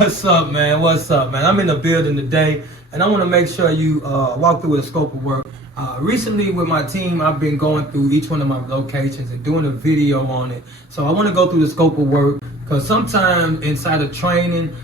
What's up, man? What's up, man? I'm in the building today, and I want to make sure you walk through with a scope of work. Recently, with my team, I've been going through each one of my locations and doing a video on it. So I want to go through the scope of work because sometimes inside of training,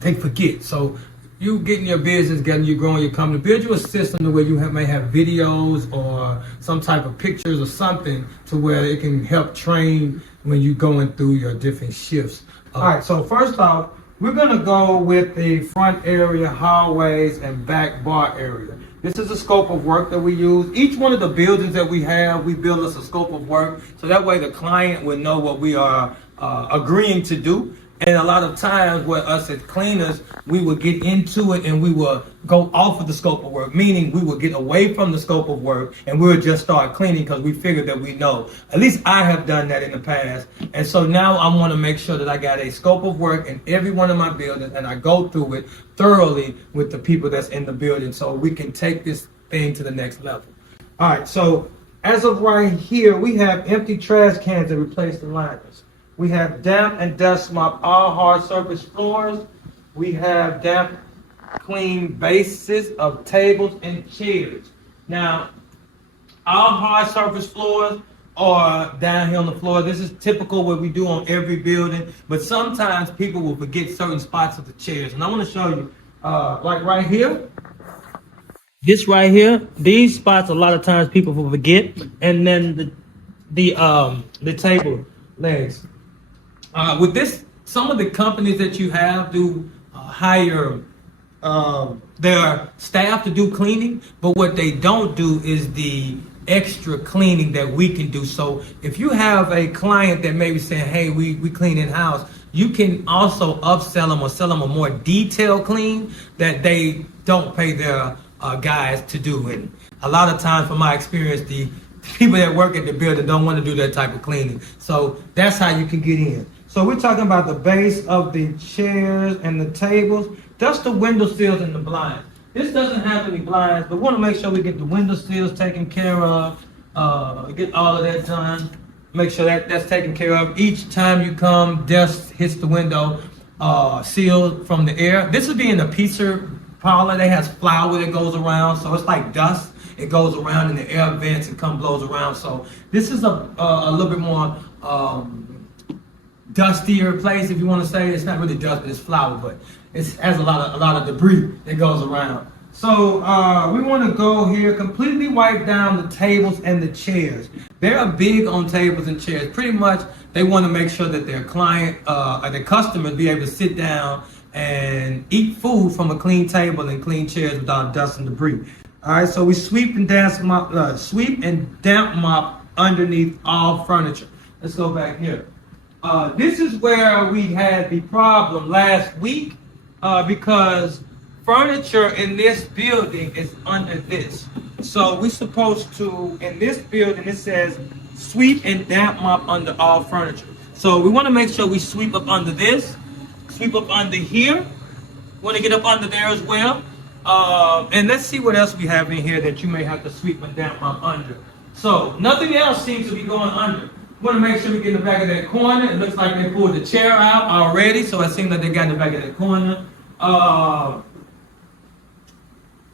they forget. So you getting your business, you growing your company, build you a system to where you may have videos or some type of pictures or something to where it can help train when you're going through your different shifts. All right, so first off, we're gonna go with the front area, hallways, and back bar area. This is a scope of work that we use. Each one of the buildings that we have, we build us a scope of work, so that way the client will know what we are agreeing to do. And a lot of times with us as cleaners, we will get into it and we will go off of the scope of work, meaning we will get away from the scope of work and we'll just start cleaning because we figured that we know. At least I have done that in the past. And so now I want to make sure that I got a scope of work in every one of my buildings and I go through it thoroughly with the people that's in the building so we can take this thing to the next level. All right, so as of right here, we have empty trash cans that replace the liners. We have damp and dust mop all hard surface floors. We have damp, clean bases of tables and chairs. Now, all hard surface floors are down here on the floor. This is typical what we do on every building, but sometimes people will forget certain spots of the chairs. And I want to show you, like right here, this right here, these spots a lot of times people will forget, and then the table legs. With this, some of the companies that you have do hire their staff to do cleaning, but what they don't do is the extra cleaning that we can do. So if you have a client that may be saying, hey, we clean in-house, you can also upsell them or sell them a more detailed clean that they don't pay their guys to do. And a lot of times, from my experience, the people that work at the building don't want to do that type of cleaning. So that's how you can get in. So we're talking about the base of the chairs and the tables. That's the window sills and the blinds. This doesn't have any blinds, but we want to make sure we get the window sills taken care of, get all of that done. Make sure that's taken care of. Each time you come, dust hits the window, sealed from the air. This would be in a pizza parlor. They has flour that goes around, so it's like dust. It goes around in the air vents and blows around. So this is a little bit more dustier place, if you want to say. It's not really dust, but it's flour, but it has a lot of debris that goes around. So we want to go here, completely wipe down the tables and the chairs. They're big on tables and chairs. Pretty much, they want to make sure that their client or their customers be able to sit down and eat food from a clean table and clean chairs without dust and debris. All right, so we sweep and damp mop underneath all furniture. Let's go back here. This is where we had the problem last week because furniture in this building is under this. So we're supposed to, in this building, it says sweep and damp mop under all furniture. So we want to make sure we sweep up under this, sweep up under here. Want to get up under there as well. And let's see what else we have in here that you may have to sweep and damp mop under. So nothing else seems to be going under. We want to make sure we get in the back of that corner. It looks like they pulled the chair out already, so it seems like they got in the back of that corner.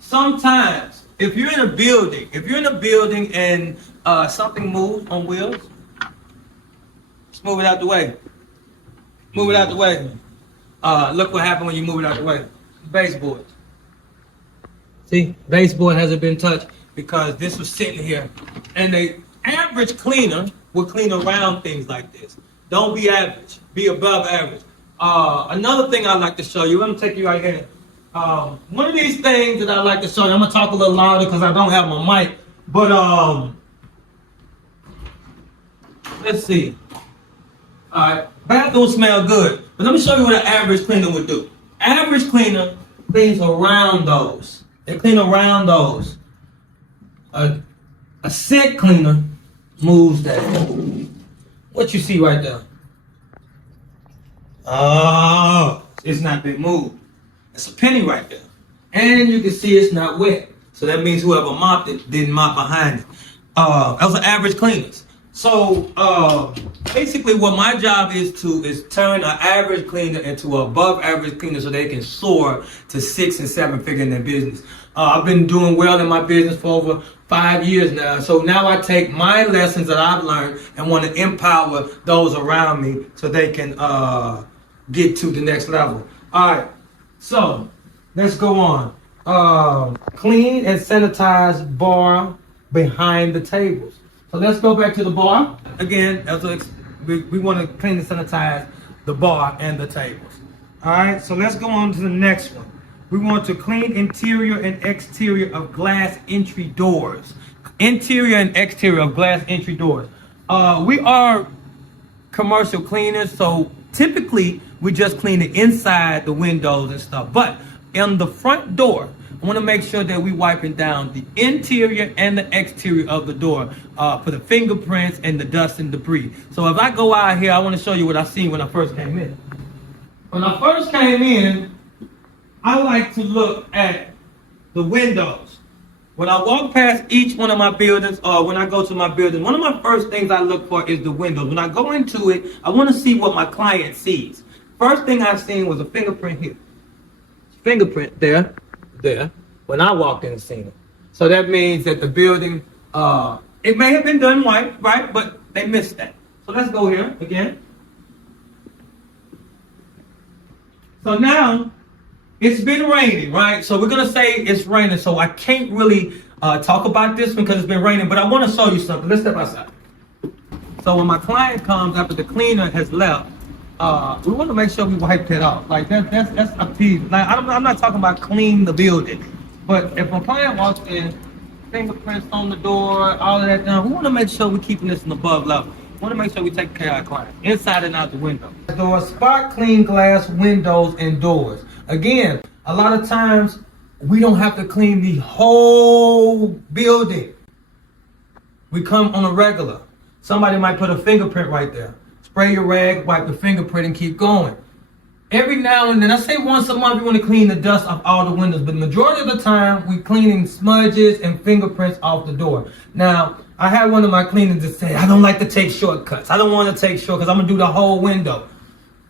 Sometimes, if you're in a building and something moves on wheels, just move it out the way. Move it out the way. Look what happened when you move it out the way. Baseboard. See, baseboard hasn't been touched because this was sitting here. And the average cleaner will clean around things like this. Don't be average. Be above average. Another thing I'd like to show you. Let me take you right here. One of these things that I'd like to show you. I'm going to talk a little louder because I don't have my mic. But let's see. All right. Bathroom smell good. But let me show you what an average cleaner would do. Average cleaner cleans around those. They clean around those. A scent cleaner moves that. What you see right there? Oh, it's not been moved. It's a penny right there. And you can see it's not wet. So that means whoever mopped it didn't mop behind it. Those are average cleaners. So Basically, what my job is turn an average cleaner into an above average cleaner so they can soar to 6 and 7 figure in their business. I've been doing well in my business for over 5 years now. So now I take my lessons that I've learned and want to empower those around me so they can get to the next level. All right, so let's go on. Clean and sanitize bar behind the tables. So let's go back to the bar. Again, we want to clean and sanitize the bar and the tables. All right, so let's go on to the next one. We want to clean interior and exterior of glass entry doors. Interior and exterior of glass entry doors. We are commercial cleaners, so typically we just clean the inside, the windows and stuff. But in the front door, I want to make sure that we wiping down the interior and the exterior of the door for the fingerprints and the dust and debris. So if I go out here, I want to show you what I seen when I first came in. When I first came in, I like to look at the windows. When I walk past each one of my buildings or when I go to my building, one of my first things I look for is the windows. When I go into it, I want to see what my client sees. First thing I seen was a fingerprint here. Fingerprint there, when I walked in and seen it. So that means that the building, it may have been done white, right? But they missed that. So let's go here again. So now, it's been raining, right? So we're gonna say it's raining. So I can't really talk about this because it's been raining, but I wanna show you something. Let's step outside. So when my client comes after the cleaner has left, we want to make sure we wipe that off. Like that's up to you. Like I'm not talking about clean the building, but if a client walks in, fingerprints on the door, all of that done, we want to make sure we're keeping this in above level. We want to make sure we take care of our clients inside and out the window. Doors, spot clean glass windows and doors. Again, a lot of times we don't have to clean the whole building. We come on a regular. Somebody might put a fingerprint right there. Spray your rag, wipe the fingerprint, and keep going. Every now and then, I say once a month, we want to clean the dust off all the windows, but the majority of the time, we're cleaning smudges and fingerprints off the door. Now, I had one of my cleaners that said, I don't like to take shortcuts. I don't want to take shortcuts. I'm going to do the whole window.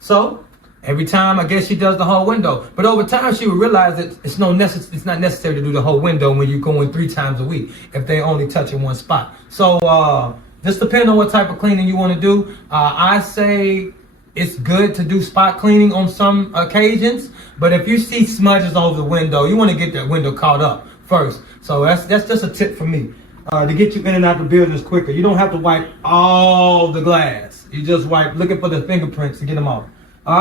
So, every time, I guess she does the whole window. But over time, she would realize that it's not necessary to do the whole window when you're going 3 times a week, if they're only touching one spot. So, just depending on what type of cleaning you want to do. I say it's good to do spot cleaning on some occasions, but if you see smudges over the window, you want to get that window caught up first. So that's just a tip for me to get you in and out the buildings quicker. You don't have to wipe all the glass. You just wipe, looking for the fingerprints to get them off. All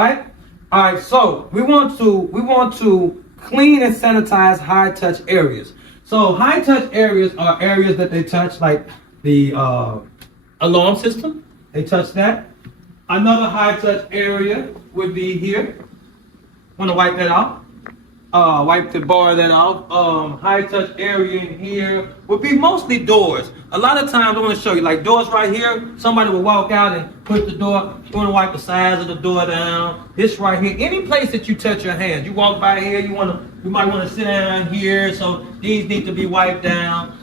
right. So we want to clean and sanitize high touch areas. So high touch areas are areas that they touch, like the alarm system. They touch that. Another high touch area would be here. Want to wipe that off. Wipe the bar that off. High touch area in here would be mostly doors. A lot of times I want to show you, like doors right here. Somebody will walk out and put the door. You want to wipe the sides of the door down. This right here. Any place that you touch your hands. You walk by here. You might want to sit down here. So these need to be wiped down.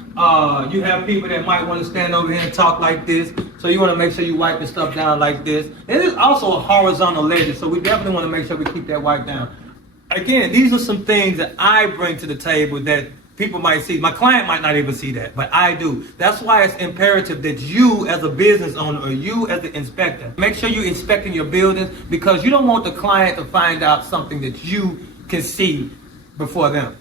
You have people that might want to stand over here and talk like this. So you want to make sure you wipe the stuff down like this. It is also a horizontal ledge, so we definitely want to make sure we keep that wiped down. Again, these are some things that I bring to the table that people might see. My client might not even see that, but I do. That's why it's imperative that you as a business owner or you as the inspector, make sure you're inspecting your buildings, because you don't want the client to find out something that you can see before them.